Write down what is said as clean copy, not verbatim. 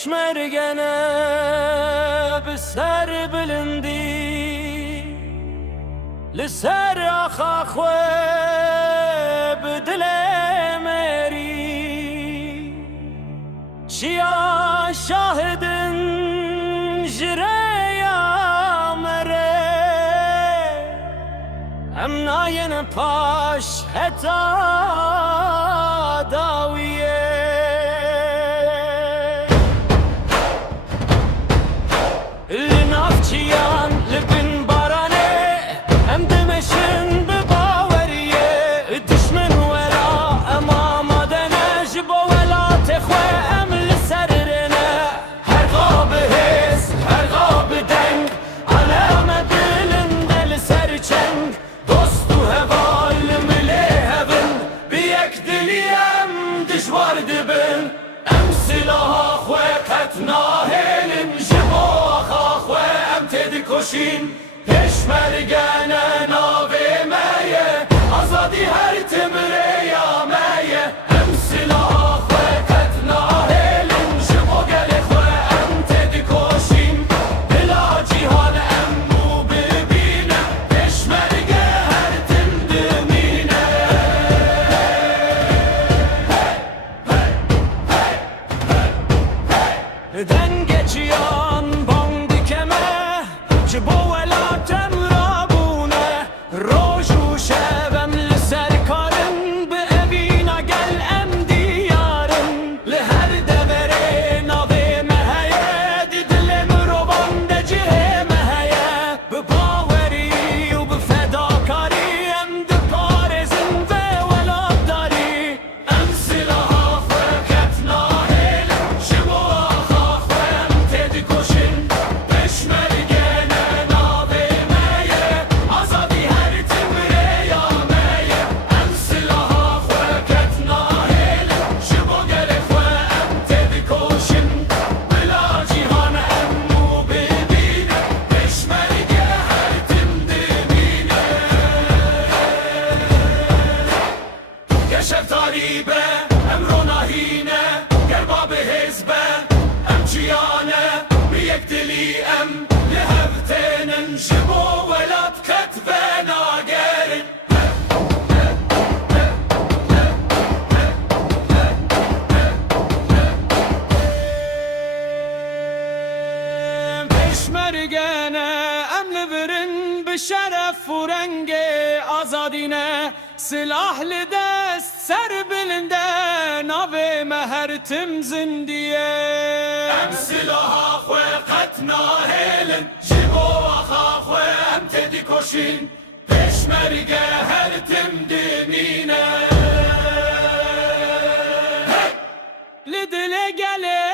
پشمرگنه به سر بلندی لسر آخا خواه به دل مری چیا شاهدن جره یا مره ام ناین پاش حتا داویه لنافچیان لبن بارانه ام دمشن بباوریه دشمن ولا اما مادنه جبو ولا تخوه ام لسررنه هر غاب هز هر غاب دنگ علامه دلند لسر چنگ دوست و هوال مله هبن بیک دلیم دشوار دبن ام سلاح خواه قطنا هلن جبو کشین پشمرگنه ناوه میه آزادی هر تمره یا میه ام سلاح خواه قطنا هلن جبو گل خواه ام تدی کشین بلا جیهان امو ببینه پشمرگه هر تم دمینه دنگ چیان باندی کمه جبو ولاتم رابونه روش و شبم لسر کارم به اوینا گل ام دیارم لهر دوره ناوه مهیه دی دلم رو بانده جه مهیه به باوری و به فداکاری ام ده پارزم و ولاد داری ام سلاح خواه قطنا هلم جبو آخا خواه ام تدی کشین پشمرگه شفتاریبه امرو ناهینه گرباب حزبه ام چیانه بیک دلی ام لهفتنن جبو ولاد کتبه ناگرن پشمرگنه ام لبرن به شرف و رنگ آزادینه سلاح لدست سر بلنده ناوه مهرتم زندیه ام سلاح خواه قطنا هلن جبو آخا خواه ام تدی کشین پشمرگه هرتم دمینه لدل گله